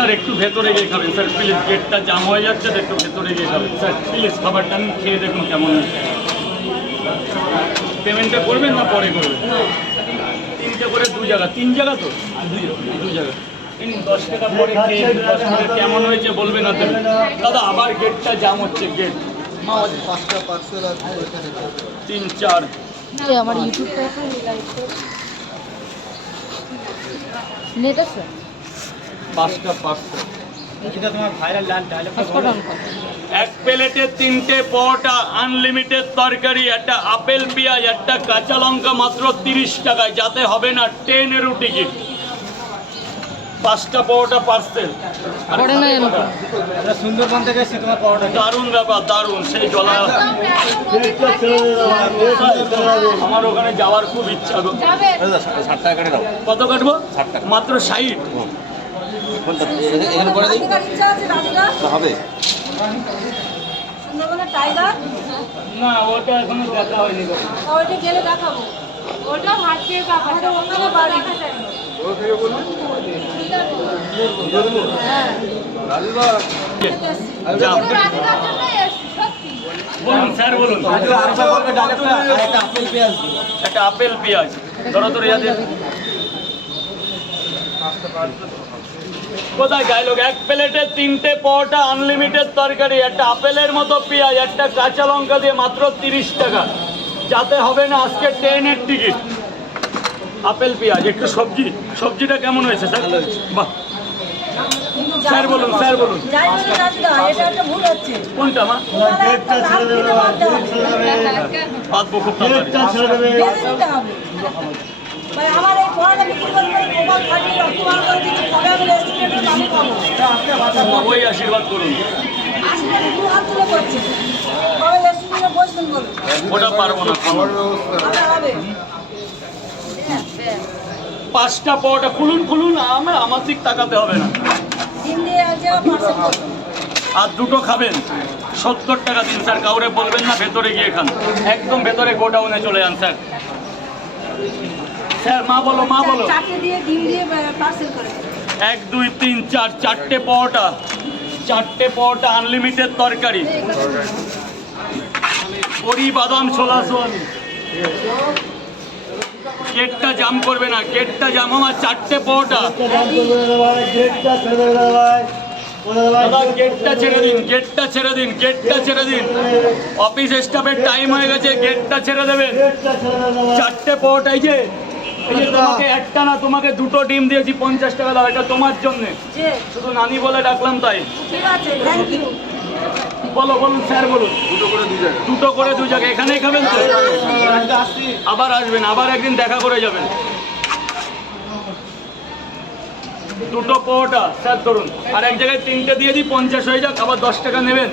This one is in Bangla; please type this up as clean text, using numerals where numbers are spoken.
স্যার একটু ভেতরে গিয়ে খাবেন স্যার প্লিজ, গেটটা জাম হয়ে যাচ্ছে তো একটু ভেতরে গিয়ে খাবেন স্যার প্লিজ। খাবারটা আমি খেয়ে দেখুন কেমন হয়েছে। পেমেন্টটা করবেন না পরে করবেন? 3টে করে 2 জায়গা, 3 জায়গা তো 2 জায়গা। 10 টাকা পরে খেয়ে 10 টাকা কেমন হয়েছে বলবেন না তুমি। দাদা আবার গেটটা জাম হচ্ছে, গেট 3 4 আমার ইউটিউব নেট আছে 5টা পার্সেল। এটা তোমার ভাইরাল ডায়লগ। এক প্লেটে 3টে পরোটা, আনলিমিটেড তরকারি, একটা আপেল পেঁয়াজ, একটা কাঁচা লঙ্কা, মাত্র 30 টাকায়। যাতে হবে না 10-এরও টিকিট। 5টা পরোটা পার্সেল। সুন্দরবন থেকে এসেছি তোমার পরোটা। দারুণ ব্যাপার, দারুণ। সেই জলা আমার ওখানে যাওয়ার খুব ইচ্ছা গো। 60 টাকা কেটে দাও। কত কাটবো? 60 টাকা। মাত্র 60। এখানে করে দিই হবে। না ওটা এখনো দেখা হয়নি গো। ওইটা গেলে দেখাবো। ওটা হাঁটিয়ে কাকাটা ওখানে বাড়ি। যাও। বলুন স্যার বলুন। একটা আপেল পেঁয়াজ ধরো তো রেয়াদ। কোথায় ডায়লগ? এক প্লেটে 3টে পরোটা, আনলিমিটেড তরকারি, একটা আপেলের মতো পেঁয়াজ, একটা কাঁচা লঙ্কা দিয়ে মাত্র 30 টাকা। যাতে হবে না আজকে 10-এর টিকিট। আপেল পেঁয়াজ, একটু সবজি। সবজিটা কেমন হয়েছে স্যার? বাহ। স্যার বলুন, স্যার বলুন। কোনটা মা? বাঁধবো খুব তাড়াতাড়ি। আমার এই পড়াটা বিক্রি করতে মোবাইল খাটিয়ে রক্তমান করে দিচ্ছি, কবে আমি রেস্টুরেন্টের দামি পাবো? ওই আশীর্বাদ করুন। আসলে দু হাত তুলে করছি, কবে রেস্টুরেন্টে বসবেন বলুন? ওটা পারবো না। হবে হবে। 5টা পরোটা খুলুন খুলুন, আমার দিক তাকাতে হবে না। দিন দিয়ে আছে পার্সেল করুন। আর 2টো খাবেন 70 টাকা দিন স্যার। কাউরে বলবেন না, ভেতরে গিয়ে খান। একদম ভেতরে গোডাউনে চলে যান স্যার। স্যার মা বলো, মা বলো। চারটে দিয়ে ডিম দিয়ে পার্সেল করে 1 2 3 4 4টে পরোটা, 4টে পরোটা, আনলিমিটেড তরকারি, বড়ি, বাদাম, ছোলা সোয়াবিন। গেটটা জাম করবে না, গেটটা জাম। আমার 4টে পরোটা। দাদা গেটটা ছেড়ে দিন, গেটটা ছেড়ে দিন, গেটটা ছেড়ে দিন। অফিস স্টাফের টাইম হয়ে গেছে, গেটটা ছেড়ে দেবেন। 4টে পরোটা। এই যে তোমাকে একটা না, তোমাকে 2টো ডিম দিয়েছি, 50 টাকা দাও। এটা তোমার জন্য, যে শুধু নানি বলে ডাকলাম তাই। ঠিক আছে, থ্যাংক ইউ। বলো বলুন স্যার বলুন। 2টো করে 2 জায়গায়। এখানেই খাবেন তো? আবার আসবেন, আবার একদিন দেখা করে যাবেন। 2টো পরোটা স্যার ধরুন। আর এক জায়গায় 3টে দিয়ে দিই, 50 হয়ে যাক। আবার 10 টাকা নেবেন।